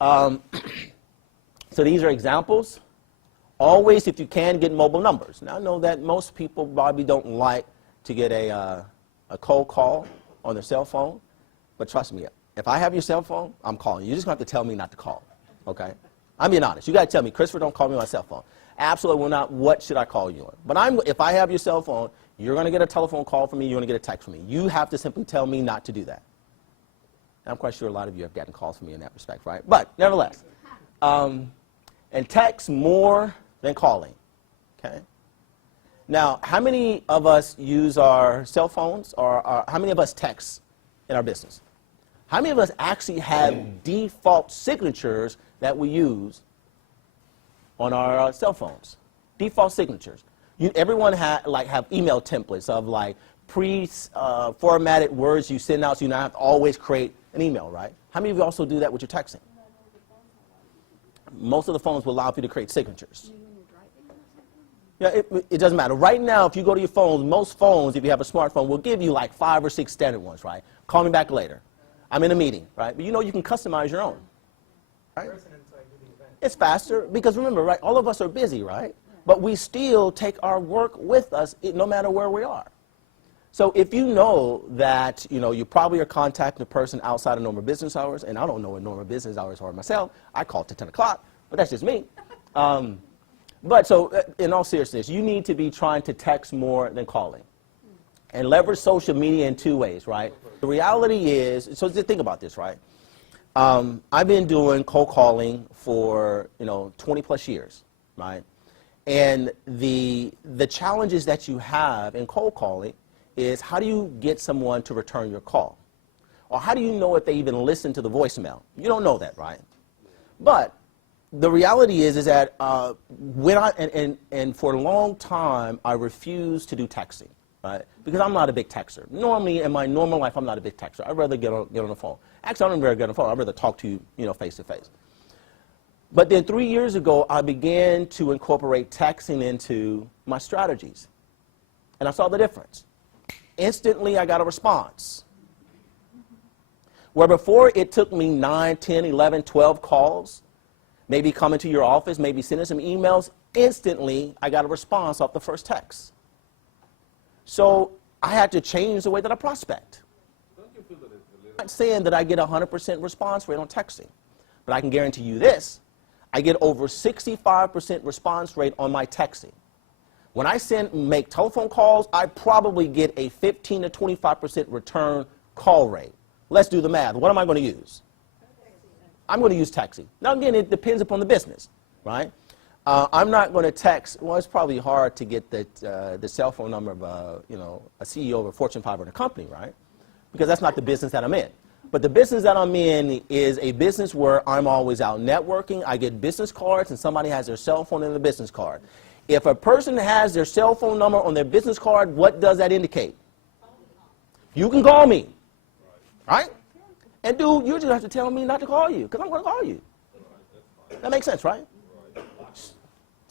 So these are examples. Always, if you can, get mobile numbers. Now, I know that most people probably don't like to get a cold call on their cell phone, but trust me, if I have your cell phone, I'm calling you. You just have to tell me not to call, okay? I'm being honest. You got to tell me, Christopher, don't call me on my cell phone. Absolutely will not. What should I call you on? But if I have your cell phone, you're going to get a telephone call from me. You're going to get a text from me. You have to simply tell me not to do that. And I'm quite sure a lot of you have gotten calls from me in that respect, right? But nevertheless, and text more than calling, okay? Now, how many of us use our cell phones, or how many of us text in our business? How many of us actually have default signatures that we use on our cell phones? Default signatures. Everyone have email templates of like pre-formatted words you send out, so you don't have to always create an email, right? How many of you also do that with your texting? Most of the phones will allow you to create signatures. Yeah, it doesn't matter. Right now, if you go to your phones, most phones, if you have a smartphone, will give you like 5 or 6 standard ones, right? Call me back later. I'm in a meeting, right? But you know you can customize your own, right? It's faster because remember, right, all of us are busy, right? But we still take our work with us no matter where we are. So if you know that, you probably are contacting a person outside of normal business hours, and I don't know what normal business hours are myself. I call to 10 o'clock, but that's just me. But so in all seriousness, you need to be trying to text more than calling. And leverage social media in 2 ways, right? The reality is, so just think about this, right? I've been doing cold calling for, 20 plus years, right? And the challenges that you have in cold calling is how do you get someone to return your call? Or how do you know if they even listen to the voicemail? You don't know that, right? But the reality is that when and for a long time, I refused to do texting, right? Because I'm not a big texter. Normally, in my normal life, I'm not a big texter. I'd rather get on the phone. Actually, I don't really get on the phone. I'd rather talk to you, face to face. But then 3 years ago, I began to incorporate texting into my strategies. And I saw the difference. Instantly, I got a response. Where before, it took me 9, 10, 11, 12 calls, maybe coming to your office, maybe sending some emails. Instantly, I got a response off the first text. So I had to change the way that I prospect. Don't you feel that it's I'm not saying that I get 100% response rate on texting, but I can guarantee you this. I get over 65% response rate on my texting. When I make telephone calls, I probably get a 15 to 25% return call rate. Let's do the math. What am I going to use? I'm going to use texting. Now, again, it depends upon the business, right? I'm not going to text. Well, it's probably hard to get the cell phone number of a CEO of a Fortune 500 company, right? Because that's not the business that I'm in. But the business that I'm in is a business where I'm always out networking. I get business cards, and somebody has their cell phone in the business card. If a person has their cell phone number on their business card, what does that indicate? You can call me, right? And dude, you just have to tell me not to call you, because I'm going to call you. That makes sense, right? Does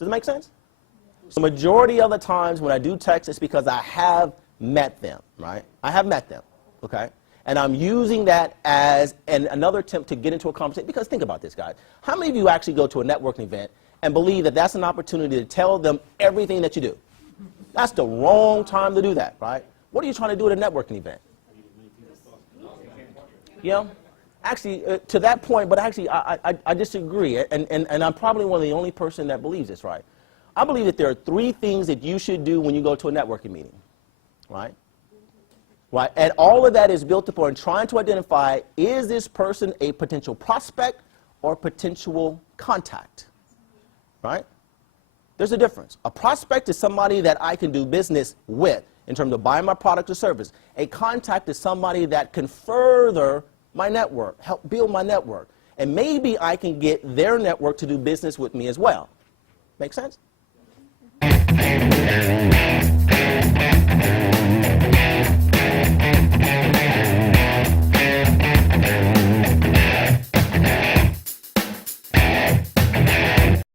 it make sense? The majority of the times when I do text, it's because I have met them, right? I have met them, okay? And I'm using that as another attempt to get into a conversation. Because think about this, guys. How many of you actually go to a networking event and believe that that's an opportunity to tell them everything that you do? That's the wrong time to do that, right? What are you trying to do at a networking event? Yeah, actually, to that point, but actually, I disagree, and I'm probably one of the only person that believes this, right? I believe that there are 3 things that you should do when you go to a networking meeting, right? Right, and all of that is built upon trying to identify, is this person a potential prospect or potential contact, right? There's a difference. A prospect is somebody that I can do business with in terms of buying my product or service. A contact is somebody that can further my network, help build my network. And maybe I can get their network to do business with me as well. Make sense?